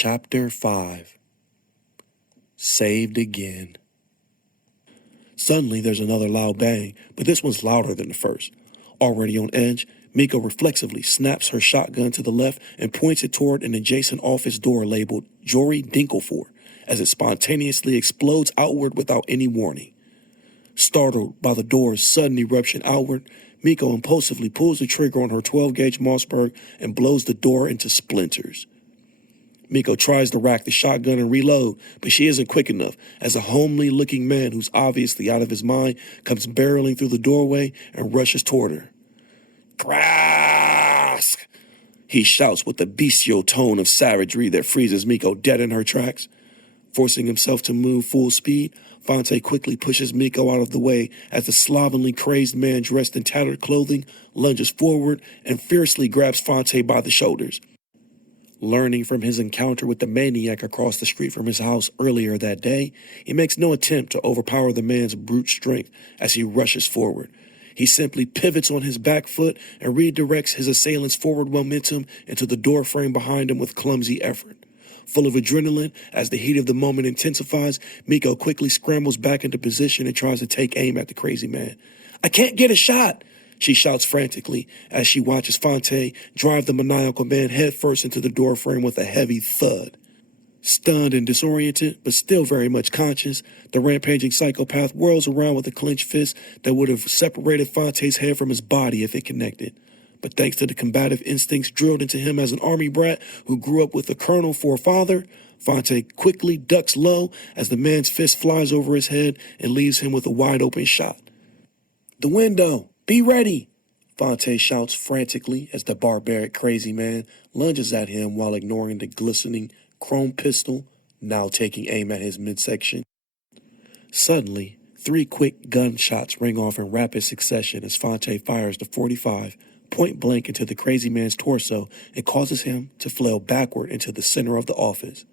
Chapter 5 Saved Again. Suddenly, there's another loud bang, but this one's louder than the first. Already on edge, Miko reflexively snaps her shotgun to the left and points it toward an adjacent office door labeled Jory Dinkleford as it spontaneously explodes outward without any warning. Startled by the door's sudden eruption outward, Miko impulsively pulls the trigger on her 12-gauge Mossberg and blows the door into splinters. Miko tries to rack the shotgun and reload, but she isn't quick enough as a homely-looking man who's obviously out of his mind comes barreling through the doorway and rushes toward her. "Grask!" he shouts with a bestial tone of savagery that freezes Miko dead in her tracks. Forcing himself to move full speed, Phonte quickly pushes Miko out of the way as the slovenly, crazed man dressed in tattered clothing lunges forward and fiercely grabs Phonte by the shoulders. Learning from his encounter with the maniac across the street from his house earlier that day, he makes no attempt to overpower the man's brute strength as he rushes forward. He simply pivots on his back foot and redirects his assailant's forward momentum into the door frame behind him with clumsy effort. Full of adrenaline, as the heat of the moment intensifies, Miko quickly scrambles back into position and tries to take aim at the crazy man. "I can't get a shot!" she shouts frantically as she watches Phonte drive the maniacal man headfirst into the doorframe with a heavy thud. Stunned and disoriented, but still very much conscious, the rampaging psychopath whirls around with a clenched fist that would have separated Fonte's head from his body if it connected. But thanks to the combative instincts drilled into him as an army brat who grew up with a colonel for a father, Phonte quickly ducks low as the man's fist flies over his head and leaves him with a wide-open shot. "The window! Be ready!" Phonte shouts frantically as the barbaric crazy man lunges at him while ignoring the glistening chrome pistol, now taking aim at his midsection. Suddenly, 3 quick gunshots ring off in rapid succession as Phonte fires the .45 point blank into the crazy man's torso and causes him to flail backward into the center of the office.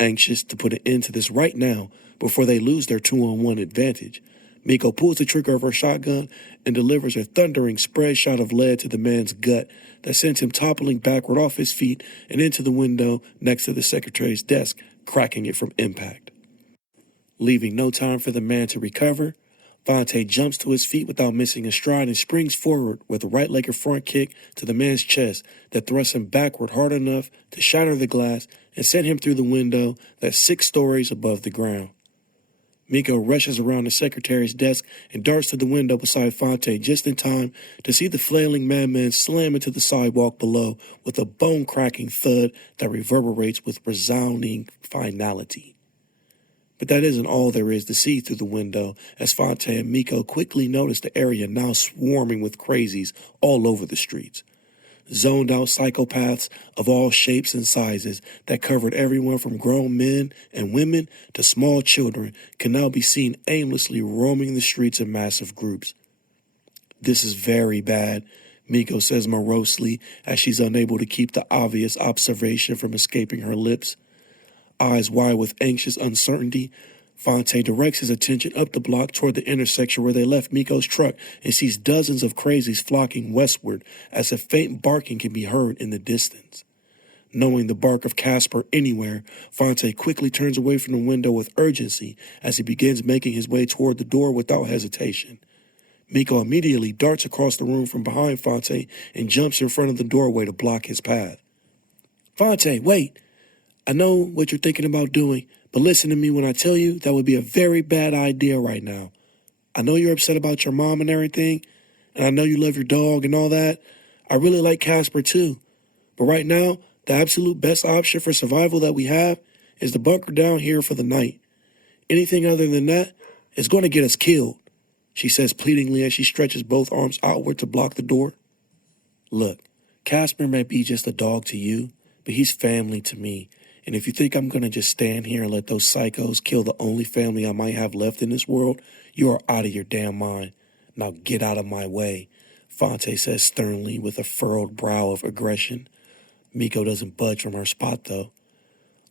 Anxious to put an end to this right now before they lose their 2-on-1 advantage, Miko pulls the trigger of her shotgun and delivers a thundering spread shot of lead to the man's gut that sends him toppling backward off his feet and into the window next to the secretary's desk, cracking it from impact. Leaving no time for the man to recover, Phonte jumps to his feet without missing a stride and springs forward with a right-legged front kick to the man's chest that thrusts him backward hard enough to shatter the glass and send him through the window that's 6 stories above the ground. Miko rushes around the secretary's desk and darts to the window beside Phonte just in time to see the flailing madman slam into the sidewalk below with a bone-cracking thud that reverberates with resounding finality. But that isn't all there is to see through the window, as Phonte and Miko quickly notice the area now swarming with crazies all over the streets. Zoned-out psychopaths of all shapes and sizes that covered everyone from grown men and women to small children can now be seen aimlessly roaming the streets in massive groups. "This is very bad," Miko says morosely as she's unable to keep the obvious observation from escaping her lips. Eyes wide with anxious uncertainty, Phonte directs his attention up the block toward the intersection where they left Miko's truck and sees dozens of crazies flocking westward as a faint barking can be heard in the distance. Knowing the bark of Casper anywhere, Phonte quickly turns away from the window with urgency as he begins making his way toward the door without hesitation. Miko immediately darts across the room from behind Phonte and jumps in front of the doorway to block his path. "Phonte, wait! I know what you're thinking about doing, but listen to me when I tell you that would be a very bad idea right now. I know you're upset about your mom and everything, and I know you love your dog and all that. I really like Casper too. But right now, the absolute best option for survival that we have is to bunker down here for the night. Anything other than that is going to get us killed," she says pleadingly as she stretches both arms outward to block the door. "Look, Casper may be just a dog to you, but he's family to me. And if you think I'm going to just stand here and let those psychos kill the only family I might have left in this world, you are out of your damn mind. Now get out of my way," Phonte says sternly with a furrowed brow of aggression. Miko doesn't budge from her spot, though.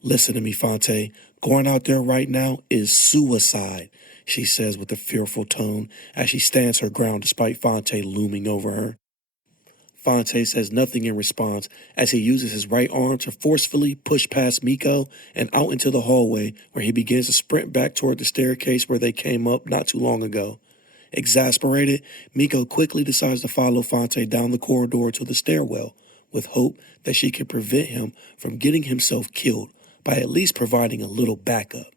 "Listen to me, Phonte. Going out there right now is suicide," she says with a fearful tone as she stands her ground despite Phonte looming over her. Phonte says nothing in response as he uses his right arm to forcefully push past Miko and out into the hallway where he begins to sprint back toward the staircase where they came up not too long ago. Exasperated, Miko quickly decides to follow Phonte down the corridor to the stairwell with hope that she can prevent him from getting himself killed by at least providing a little backup.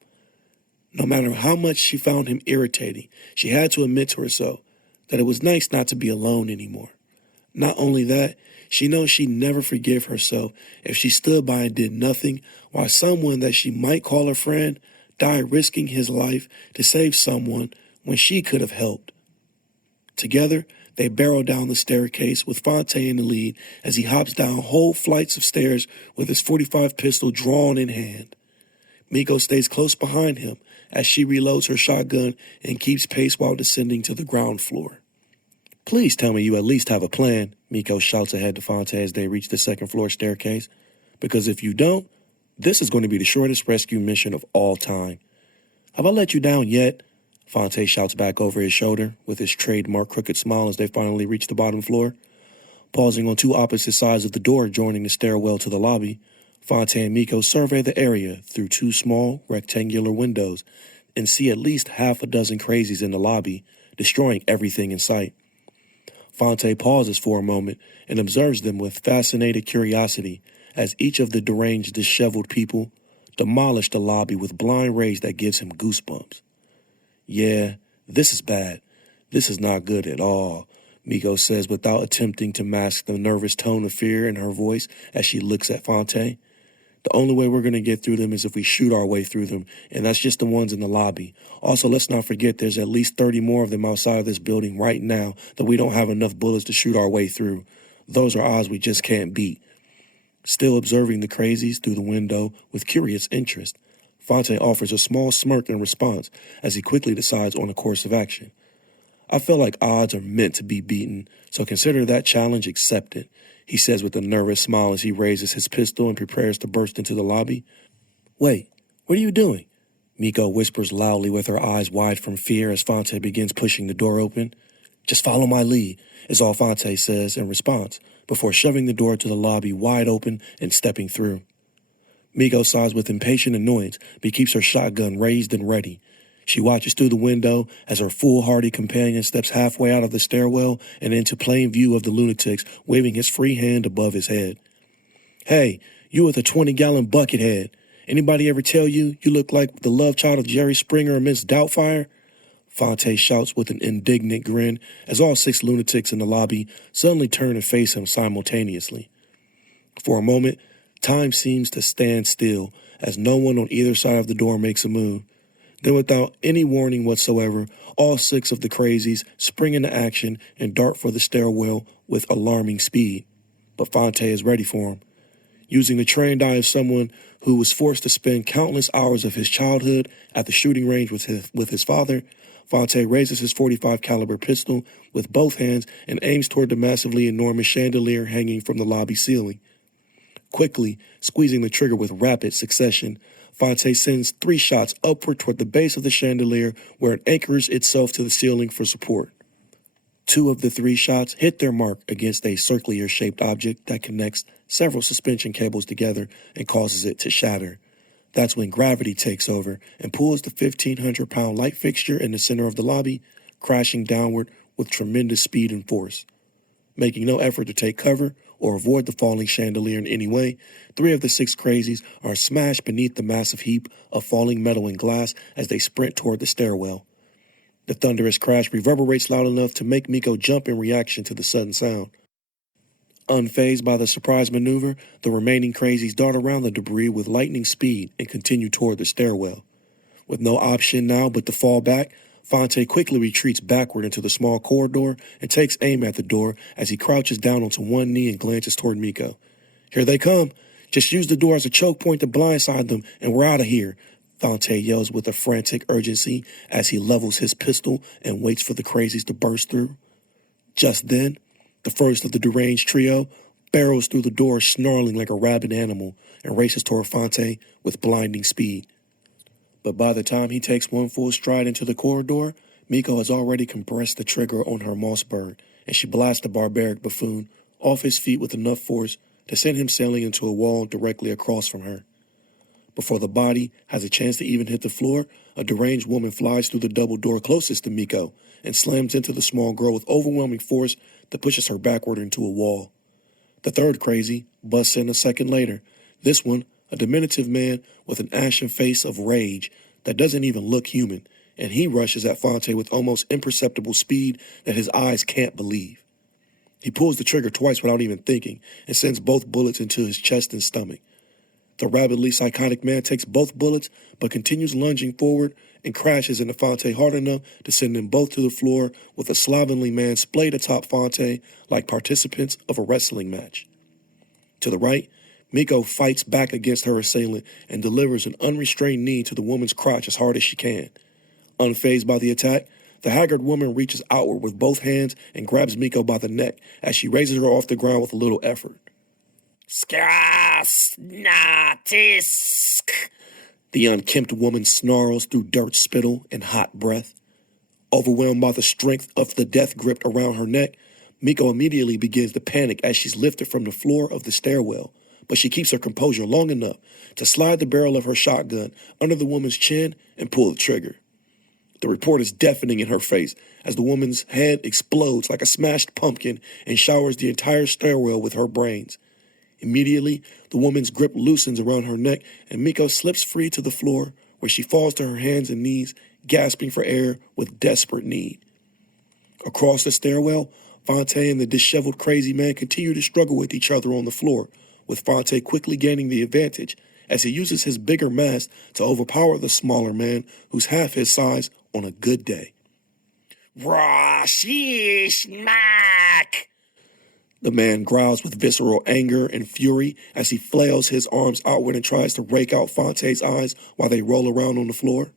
No matter how much she found him irritating, she had to admit to herself that it was nice not to be alone anymore. Not only that, she knows she'd never forgive herself if she stood by and did nothing while someone that she might call a friend died risking his life to save someone when she could have helped. Together, they barrel down the staircase with Phonte in the lead as he hops down whole flights of stairs with his .45 pistol drawn in hand. Miko stays close behind him as she reloads her shotgun and keeps pace while descending to the ground floor. "Please tell me you at least have a plan," Miko shouts ahead to Phonte as they reach the second floor staircase. "Because if you don't, this is going to be the shortest rescue mission of all time." "Have I let you down yet?" Phonte shouts back over his shoulder with his trademark crooked smile as they finally reach the bottom floor. Pausing on two opposite sides of the door joining the stairwell to the lobby, Phonte and Miko survey the area through two small, rectangular windows and see at least half a dozen crazies in the lobby, destroying everything in sight. Phonte pauses for a moment and observes them with fascinated curiosity as each of the deranged, disheveled people demolish the lobby with blind rage that gives him goosebumps. "Yeah, this is bad. This is not good at all," Miko says without attempting to mask the nervous tone of fear in her voice as she looks at Phonte. "The only way we're going to get through them is if we shoot our way through them, and that's just the ones in the lobby. Also, let's not forget there's at least 30 more of them outside of this building right now that we don't have enough bullets to shoot our way through. Those are odds we just can't beat." Still observing the crazies through the window with curious interest, Phonte offers a small smirk in response as he quickly decides on a course of action. "I feel like odds are meant to be beaten, so consider that challenge accepted," he says with a nervous smile as he raises his pistol and prepares to burst into the lobby. "Wait, what are you doing?" Miko whispers loudly with her eyes wide from fear as Phonte begins pushing the door open. "Just follow my lead," is all Phonte says in response, before shoving the door to the lobby wide open and stepping through. Miko sighs with impatient annoyance, but keeps her shotgun raised and ready. She watches through the window as her foolhardy companion steps halfway out of the stairwell and into plain view of the lunatics, waving his free hand above his head. "Hey, you with a 20-gallon bucket head. Anybody ever tell you you look like the love child of Jerry Springer and Miss Doubtfire?" Phonte shouts with an indignant grin as all 6 lunatics in the lobby suddenly turn and face him simultaneously. For a moment, time seems to stand still as no one on either side of the door makes a move. Then without any warning whatsoever, all 6 of the crazies spring into action and dart for the stairwell with alarming speed. But Phonte is ready for him. Using the trained eye of someone who was forced to spend countless hours of his childhood at the shooting range with his father, Phonte raises his .45 caliber pistol with both hands and aims toward the massively enormous chandelier hanging from the lobby ceiling. Quickly, squeezing the trigger with rapid succession, Phonte sends 3 shots upward toward the base of the chandelier where it anchors itself to the ceiling for support. 2 of the 3 shots hit their mark against a circular-shaped object that connects several suspension cables together and causes it to shatter. That's when gravity takes over and pulls the 1,500-pound light fixture in the center of the lobby, crashing downward with tremendous speed and force. Making no effort to take cover or avoid the falling chandelier in any way, 3 of the 6 crazies are smashed beneath the massive heap of falling metal and glass as they sprint toward the stairwell. The thunderous crash reverberates loud enough to make Miko jump in reaction to the sudden sound. Unfazed by the surprise maneuver, the remaining crazies dart around the debris with lightning speed and continue toward the stairwell. With no option now but to fall back, Phonte quickly retreats backward into the small corridor and takes aim at the door as he crouches down onto one knee and glances toward Miko. "Here they come. Just use the door as a choke point to blindside them, and we're out of here," Phonte yells with a frantic urgency as he levels his pistol and waits for the crazies to burst through. Just then, the first of the deranged trio barrels through the door snarling like a rabid animal and races toward Phonte with blinding speed. But by the time he takes one full stride into the corridor, Miko has already compressed the trigger on her Mossberg, and she blasts the barbaric buffoon off his feet with enough force to send him sailing into a wall directly across from her. Before the body has a chance to even hit the floor, a deranged woman flies through the double door closest to Miko and slams into the small girl with overwhelming force that pushes her backward into a wall. The third crazy busts in a second later, this one a diminutive man with an ashen face of rage that doesn't even look human, and he rushes at Phonte with almost imperceptible speed that his eyes can't believe. He pulls the trigger twice without even thinking and sends both bullets into his chest and stomach. The rabidly psychotic man takes both bullets but continues lunging forward and crashes into Phonte hard enough to send them both to the floor with a slovenly man splayed atop Phonte like participants of a wrestling match. To the right, Miko fights back against her assailant and delivers an unrestrained knee to the woman's crotch as hard as she can. Unfazed by the attack, the haggard woman reaches outward with both hands and grabs Miko by the neck as she raises her off the ground with a little effort. Skrasnatisk! The unkempt woman snarls through dirt spittle and hot breath. Overwhelmed by the strength of the death grip around her neck, Miko immediately begins to panic as she's lifted from the floor of the stairwell, but she keeps her composure long enough to slide the barrel of her shotgun under the woman's chin and pull the trigger. The report is deafening in her face as the woman's head explodes like a smashed pumpkin and showers the entire stairwell with her brains. Immediately, the woman's grip loosens around her neck and Miko slips free to the floor where she falls to her hands and knees, gasping for air with desperate need. Across the stairwell, Phonte and the disheveled crazy man continue to struggle with each other on the floor, with Phonte quickly gaining the advantage as he uses his bigger mass to overpower the smaller man who's half his size on a good day. Rashishmak! The man growls with visceral anger and fury as he flails his arms outward and tries to rake out Phonte's eyes while they roll around on the floor.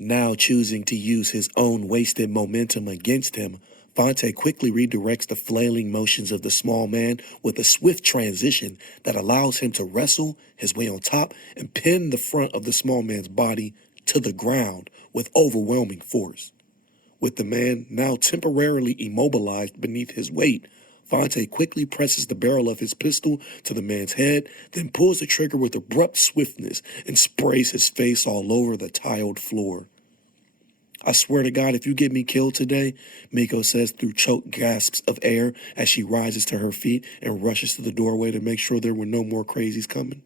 Now choosing to use his own wasted momentum against him, Phonte quickly redirects the flailing motions of the small man with a swift transition that allows him to wrestle his way on top and pin the front of the small man's body to the ground with overwhelming force. With the man now temporarily immobilized beneath his weight, Phonte quickly presses the barrel of his pistol to the man's head, then pulls the trigger with abrupt swiftness and sprays his face all over the tiled floor. I swear to God, if you get me killed today, Miko says through choked gasps of air as she rises to her feet and rushes to the doorway to make sure there were no more crazies coming.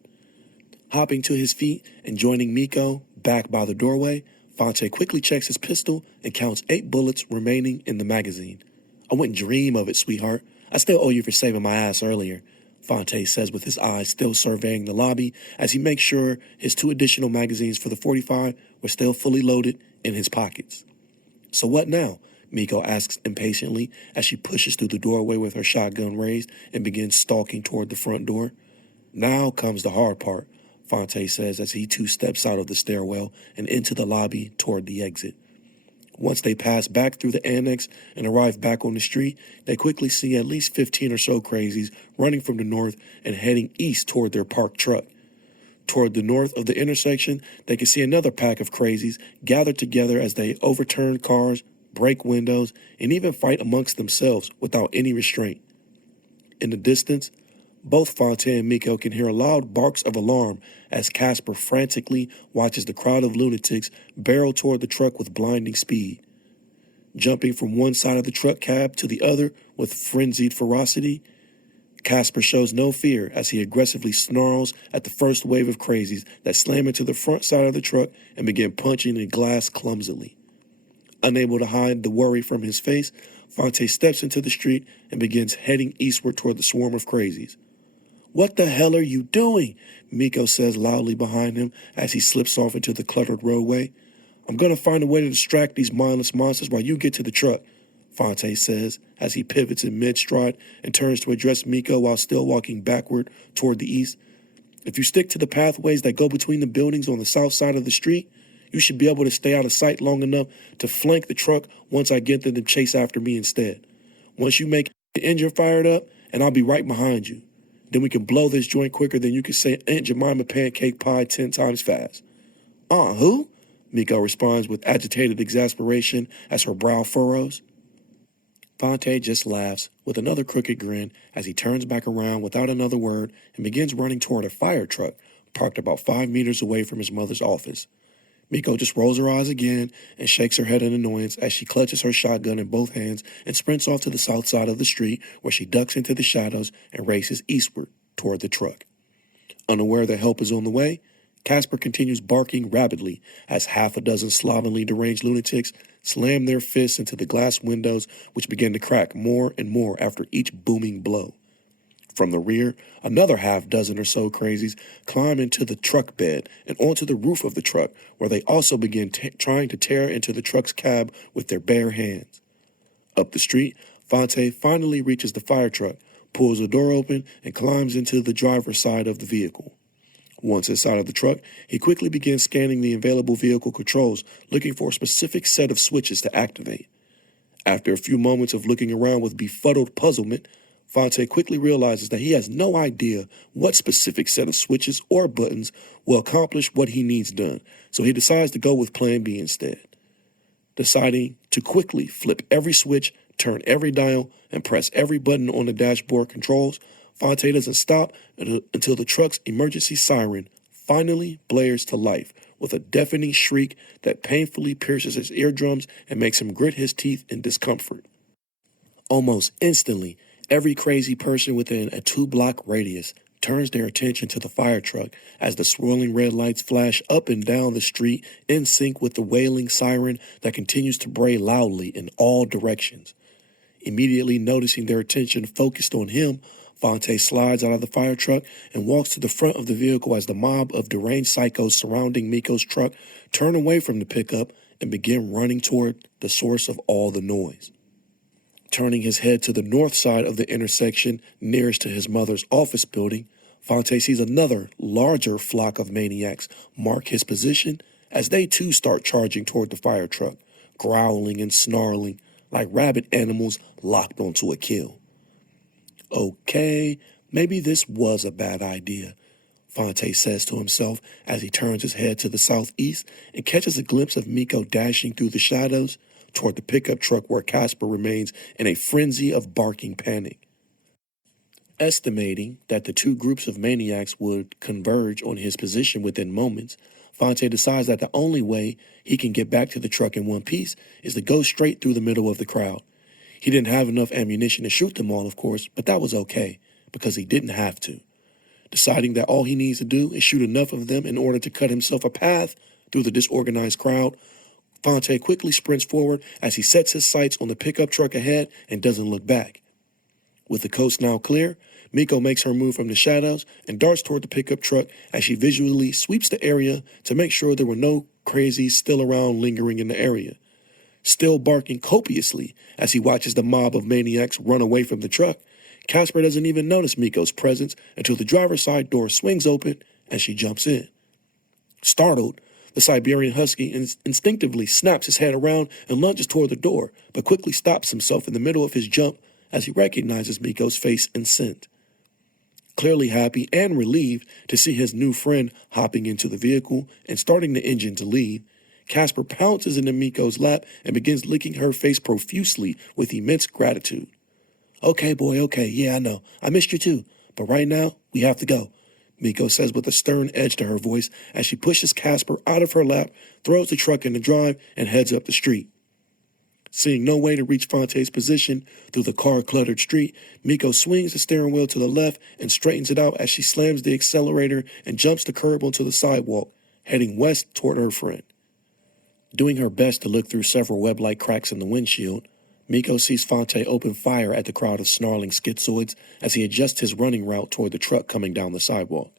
Hopping to his feet and joining Miko back by the doorway, Phonte quickly checks his pistol and counts 8 bullets remaining in the magazine. I wouldn't dream of it, sweetheart. I still owe you for saving my ass earlier, Phonte says with his eyes still surveying the lobby as he makes sure his 2 additional magazines for the .45 were still fully loaded in his pockets. So what now? Miko asks impatiently as she pushes through the doorway with her shotgun raised and begins stalking toward the front door. Now comes the hard part, Phonte says as he too steps out of the stairwell and into the lobby toward the exit. Once they pass back through the annex and arrive back on the street, they quickly see at least 15 or so crazies running from the north and heading east toward their parked truck. Toward the north of the intersection, they can see another pack of crazies gathered together as they overturn cars, break windows, and even fight amongst themselves without any restraint. In the distance, both Phonte and Miko can hear loud barks of alarm as Casper frantically watches the crowd of lunatics barrel toward the truck with blinding speed. Jumping from one side of the truck cab to the other with frenzied ferocity, Casper shows no fear as he aggressively snarls at the first wave of crazies that slam into the front side of the truck and begin punching the glass clumsily. Unable to hide the worry from his face, Phonte steps into the street and begins heading eastward toward the swarm of crazies. "What the hell are you doing?" Miko says loudly behind him as he slips off into the cluttered roadway. "I'm going to find a way to distract these mindless monsters while you get to the truck," Phonte says as he pivots in mid-stride and turns to address Miko while still walking backward toward the east. "If you stick to the pathways that go between the buildings on the south side of the street, you should be able to stay out of sight long enough to flank the truck once I get them to chase after me instead. Once you make the engine fired up, and I'll be right behind you. Then we can blow this joint quicker than you can say Aunt Jemima pancake pie 10 times fast." Who?" Miko responds with agitated exasperation as her brow furrows. Phonte just laughs with another crooked grin as he turns back around without another word and begins running toward a fire truck parked about 5 meters away from his mother's office. Miko just rolls her eyes again and shakes her head in annoyance as she clutches her shotgun in both hands and sprints off to the south side of the street where she ducks into the shadows and races eastward toward the truck. Unaware that help is on the way, Casper continues barking rabidly as half a dozen slovenly deranged lunatics slam their fists into the glass windows, which begin to crack more and more after each booming blow. From the rear, another half dozen or so crazies climb into the truck bed and onto the roof of the truck, where they also begin trying to tear into the truck's cab with their bare hands. Up the street, Phonte finally reaches the fire truck, pulls the door open, and climbs into the driver's side of the vehicle. Once inside of the truck, he quickly begins scanning the available vehicle controls, looking for a specific set of switches to activate. After a few moments of looking around with befuddled puzzlement, Phonte quickly realizes that he has no idea what specific set of switches or buttons will accomplish what he needs done, so he decides to go with Plan B instead. Deciding to quickly flip every switch, turn every dial, and press every button on the dashboard controls, Phonte doesn't stop until the truck's emergency siren finally blares to life with a deafening shriek that painfully pierces his eardrums and makes him grit his teeth in discomfort. Almost instantly, every crazy person within a 2-block radius turns their attention to the fire truck as the swirling red lights flash up and down the street in sync with the wailing siren that continues to bray loudly in all directions. Immediately noticing their attention focused on him, Phonte slides out of the fire truck and walks to the front of the vehicle as the mob of deranged psychos surrounding Miko's truck turn away from the pickup and begin running toward the source of all the noise. Turning his head to the north side of the intersection nearest to his mother's office building, Phonte sees another, larger flock of maniacs mark his position as they too start charging toward the fire truck, growling and snarling like rabid animals locked onto a kill. Okay, maybe this was a bad idea, Phonte says to himself as he turns his head to the southeast and catches a glimpse of Miko dashing through the shadows toward the pickup truck where Casper remains in a frenzy of barking panic. Estimating that the two groups of maniacs would converge on his position within moments, Phonte decides that the only way he can get back to the truck in one piece is to go straight through the middle of the crowd. He didn't have enough ammunition to shoot them all, of course, but that was okay, because he didn't have to. Deciding that all he needs to do is shoot enough of them in order to cut himself a path through the disorganized crowd, Phonte quickly sprints forward as he sets his sights on the pickup truck ahead and doesn't look back. With the coast now clear, Miko makes her move from the shadows and darts toward the pickup truck as she visually sweeps the area to make sure there were no crazies still around lingering in the area. Still barking copiously as he watches the mob of maniacs run away from the truck, Casper doesn't even notice Miko's presence until the driver's side door swings open and she jumps in. Startled, the Siberian Husky instinctively snaps his head around and lunges toward the door, but quickly stops himself in the middle of his jump as he recognizes Miko's face and scent. Clearly happy and relieved to see his new friend hopping into the vehicle and starting the engine to leave, Casper pounces into Miko's lap and begins licking her face profusely with immense gratitude. Okay, boy, okay, yeah, I know. I missed you too, but right now, we have to go, Miko says with a stern edge to her voice as she pushes Casper out of her lap, throws the truck in the drive, and heads up the street. Seeing no way to reach Phonte's position through the car-cluttered street, Miko swings the steering wheel to the left and straightens it out as she slams the accelerator and jumps the curb onto the sidewalk, heading west toward her friend. Doing her best to look through several web-like cracks in the windshield, Miko sees Phonte open fire at the crowd of snarling schizoids as he adjusts his running route toward the truck coming down the sidewalk.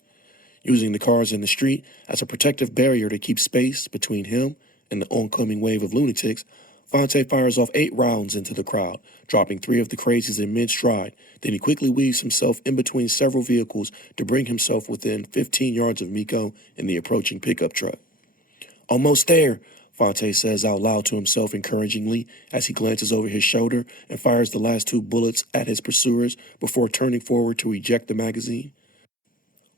Using the cars in the street as a protective barrier to keep space between him and the oncoming wave of lunatics, Phonte fires off 8 rounds into the crowd, dropping 3 of the crazies in mid-stride. Then he quickly weaves himself in between several vehicles to bring himself within 15 yards of Miko and the approaching pickup truck. Almost there, Phonte says out loud to himself encouragingly as he glances over his shoulder and fires the last 2 bullets at his pursuers before turning forward to eject the magazine.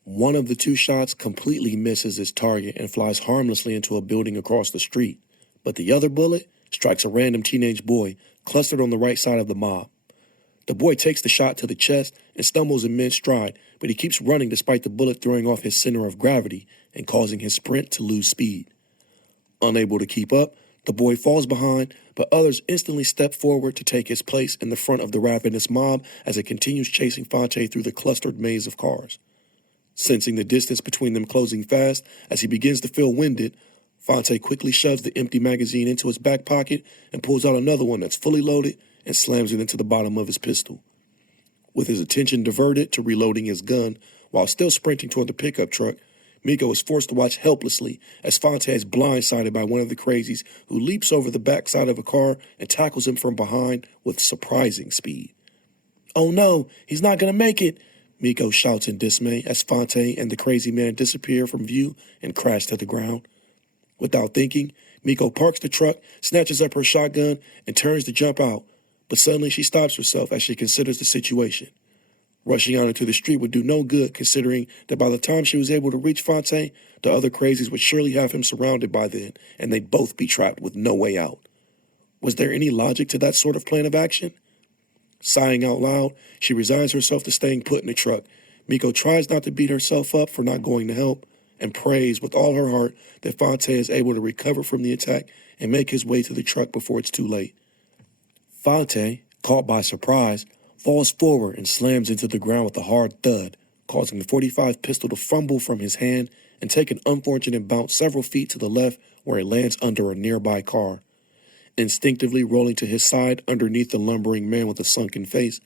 One of the 2 shots completely misses its target and flies harmlessly into a building across the street, but the other bullet strikes a random teenage boy clustered on the right side of the mob. The boy takes the shot to the chest and stumbles in mid-stride, but he keeps running despite the bullet throwing off his center of gravity and causing his sprint to lose speed. Unable to keep up, the boy falls behind, but others instantly step forward to take his place in the front of the ravenous mob as it continues chasing Phonte through the clustered maze of cars. Sensing the distance between them closing fast as he begins to feel winded, Phonte quickly shoves the empty magazine into his back pocket and pulls out another one that's fully loaded and slams it into the bottom of his pistol. With his attention diverted to reloading his gun while still sprinting toward the pickup truck, Miko is forced to watch helplessly as Phonte is blindsided by one of the crazies who leaps over the backside of a car and tackles him from behind with surprising speed. "Oh no, he's not gonna make it!" Miko shouts in dismay as Phonte and the crazy man disappear from view and crash to the ground. Without thinking, Miko parks the truck, snatches up her shotgun, and turns to jump out, but suddenly she stops herself as she considers the situation. Rushing out into the street would do no good, considering that by the time she was able to reach Phonte, the other crazies would surely have him surrounded by then, and they'd both be trapped with no way out. Was there any logic to that sort of plan of action? Sighing out loud, she resigns herself to staying put in the truck. Miko tries not to beat herself up for not going to help, and prays with all her heart that Phonte is able to recover from the attack and make his way to the truck before it's too late. Phonte, caught by surprise, falls forward and slams into the ground with a hard thud, causing the .45 pistol to fumble from his hand and take an unfortunate bounce several feet to the left where it lands under a nearby car. Instinctively rolling to his side underneath the lumbering man with a sunken face,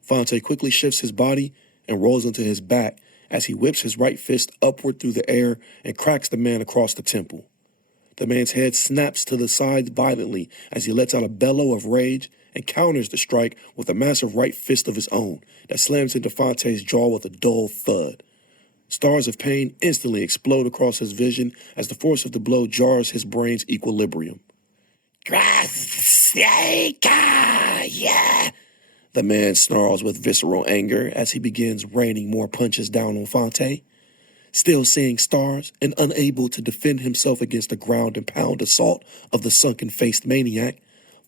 Phonte quickly shifts his body and rolls into his back as he whips his right fist upward through the air and cracks the man across the temple. The man's head snaps to the sides violently as he lets out a bellow of rage and counters the strike with a massive right fist of his own that slams into Phonte's jaw with a dull thud. Stars of pain instantly explode across his vision as the force of the blow jars his brain's equilibrium. Yeah! The man snarls with visceral anger as he begins raining more punches down on Phonte. Still seeing stars and unable to defend himself against the ground and pound assault of the sunken-faced maniac,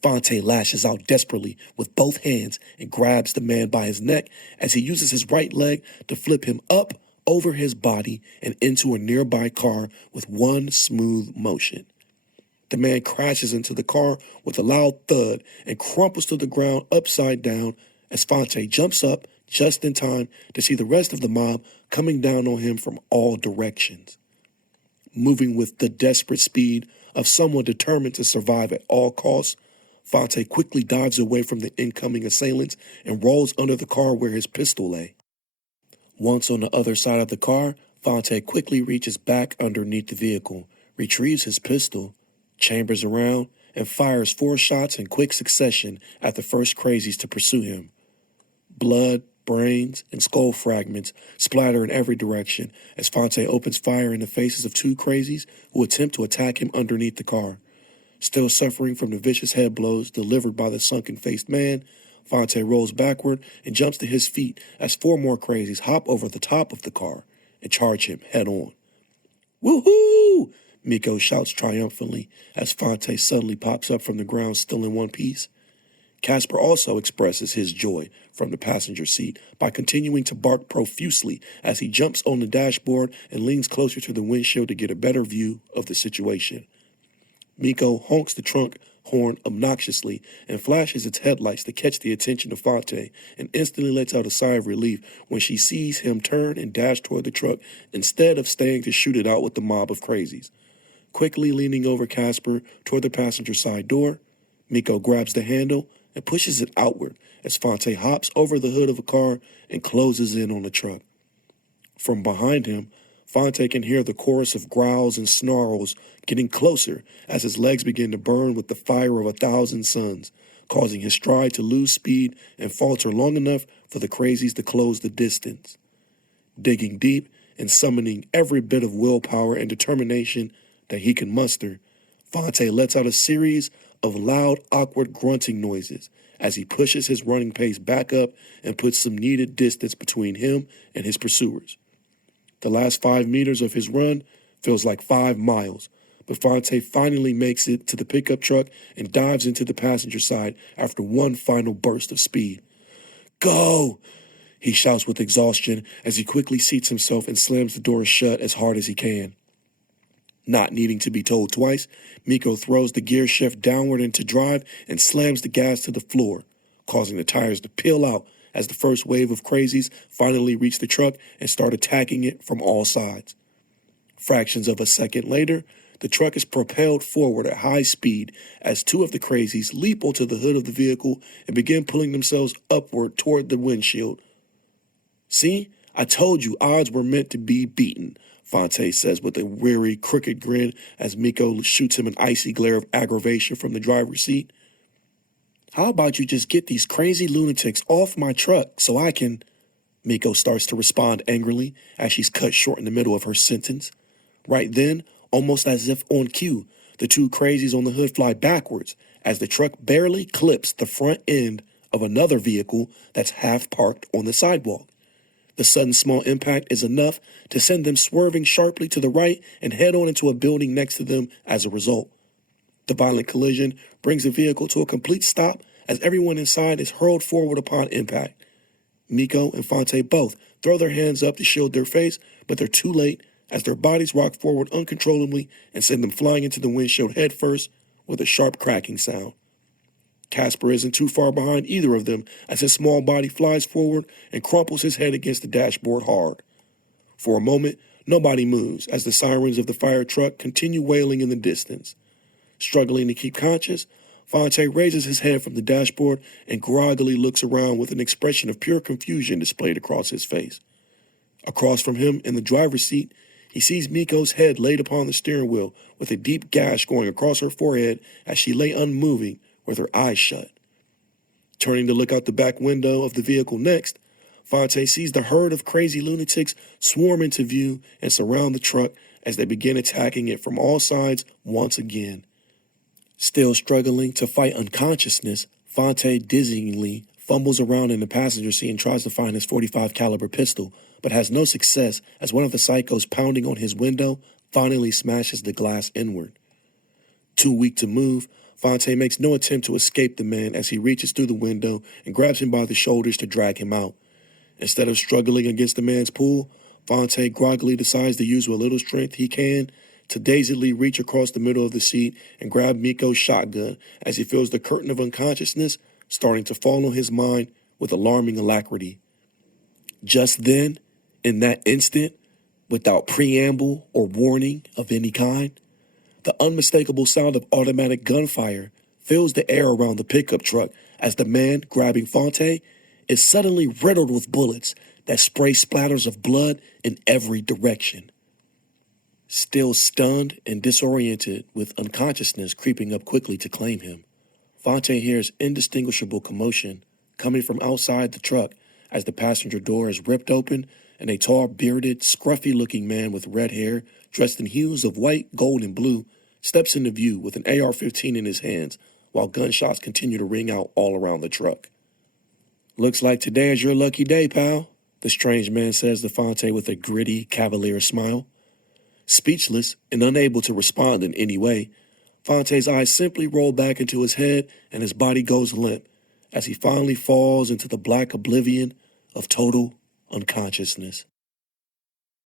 Phonte lashes out desperately with both hands and grabs the man by his neck as he uses his right leg to flip him up over his body and into a nearby car with one smooth motion. The man crashes into the car with a loud thud and crumples to the ground upside down as Phonte jumps up just in time to see the rest of the mob coming down on him from all directions. Moving with the desperate speed of someone determined to survive at all costs, Phonte quickly dives away from the incoming assailants and rolls under the car where his pistol lay. Once on the other side of the car, Phonte quickly reaches back underneath the vehicle, retrieves his pistol, chambers around, and fires 4 shots in quick succession at the first crazies to pursue him. Blood, brains, and skull fragments splatter in every direction as Phonte opens fire in the faces of 2 crazies who attempt to attack him underneath the car. Still suffering from the vicious head blows delivered by the sunken-faced man, Phonte rolls backward and jumps to his feet as 4 more crazies hop over the top of the car and charge him head-on. "Woohoo!" Miko shouts triumphantly as Phonte suddenly pops up from the ground still in one piece. Casper also expresses his joy from the passenger seat by continuing to bark profusely as he jumps on the dashboard and leans closer to the windshield to get a better view of the situation. Miko honks the trunk horn obnoxiously and flashes its headlights to catch the attention of Phonte and instantly lets out a sigh of relief when she sees him turn and dash toward the truck instead of staying to shoot it out with the mob of crazies. Quickly leaning over Casper toward the passenger side door, Miko grabs the handle and pushes it outward as Phonte hops over the hood of a car and closes in on the truck. From behind him, Phonte can hear the chorus of growls and snarls getting closer as his legs begin to burn with the fire of 1,000 suns, causing his stride to lose speed and falter long enough for the crazies to close the distance. Digging deep and summoning every bit of willpower and determination that he can muster, Phonte lets out a series of loud, awkward grunting noises as he pushes his running pace back up and puts some needed distance between him and his pursuers. The last 5 meters of his run feels like 5 miles, but Phonte finally makes it to the pickup truck and dives into the passenger side after one final burst of speed. Go! He shouts with exhaustion as he quickly seats himself and slams the door shut as hard as he can. Not needing to be told twice, Miko throws the gear shift downward into drive and slams the gas to the floor, causing the tires to peel out as the first wave of crazies finally reach the truck and start attacking it from all sides. Fractions of a second later, the truck is propelled forward at high speed as two of the crazies leap onto the hood of the vehicle and begin pulling themselves upward toward the windshield. See, I told you odds were meant to be beaten, Phonte says with a weary, crooked grin as Miko shoots him an icy glare of aggravation from the driver's seat. How about you just get these crazy lunatics off my truck so I can... Miko starts to respond angrily as she's cut short in the middle of her sentence. Right then, almost as if on cue, the two crazies on the hood fly backwards as the truck barely clips the front end of another vehicle that's half parked on the sidewalk. The sudden small impact is enough to send them swerving sharply to the right and head on into a building next to them as a result. The violent collision brings the vehicle to a complete stop as everyone inside is hurled forward upon impact. Miko and Phonte both throw their hands up to shield their face, but they're too late as their bodies rock forward uncontrollably and send them flying into the windshield headfirst with a sharp cracking sound. Casper isn't too far behind either of them as his small body flies forward and crumples his head against the dashboard hard. For a moment, nobody moves as the sirens of the fire truck continue wailing in the distance. Struggling to keep conscious, Phonte raises his head from the dashboard and groggily looks around with an expression of pure confusion displayed across his face. Across from him in the driver's seat, he sees Miko's head laid upon the steering wheel with a deep gash going across her forehead as she lay unmoving with her eyes shut. Turning to look out the back window of the vehicle next, Phonte sees the herd of crazy lunatics swarm into view and surround the truck as they begin attacking it from all sides once again. Still struggling to fight unconsciousness, Phonte dizzyingly fumbles around in the passenger seat and tries to find his .45 caliber pistol, but has no success as one of the psychos pounding on his window finally smashes the glass inward. Too weak to move, Phonte makes no attempt to escape the man as he reaches through the window and grabs him by the shoulders to drag him out. Instead of struggling against the man's pull, Phonte groggily decides to use what little strength he can to dazedly reach across the middle of the seat and grab Miko's shotgun as he feels the curtain of unconsciousness starting to fall on his mind with alarming alacrity. Just then, in that instant, without preamble or warning of any kind, the unmistakable sound of automatic gunfire fills the air around the pickup truck as the man grabbing Phonte is suddenly riddled with bullets that spray splatters of blood in every direction. Still stunned and disoriented with unconsciousness creeping up quickly to claim him, Phonte hears indistinguishable commotion coming from outside the truck as the passenger door is ripped open and a tall, bearded, scruffy-looking man with red hair, dressed in hues of white, gold, and blue, steps into view with an AR-15 in his hands while gunshots continue to ring out all around the truck. Looks like today is your lucky day, pal, the strange man says to Phonte with a gritty, cavalier smile. Speechless and unable to respond in any way, Phonte's eyes simply roll back into his head and his body goes limp as he finally falls into the black oblivion of total unconsciousness.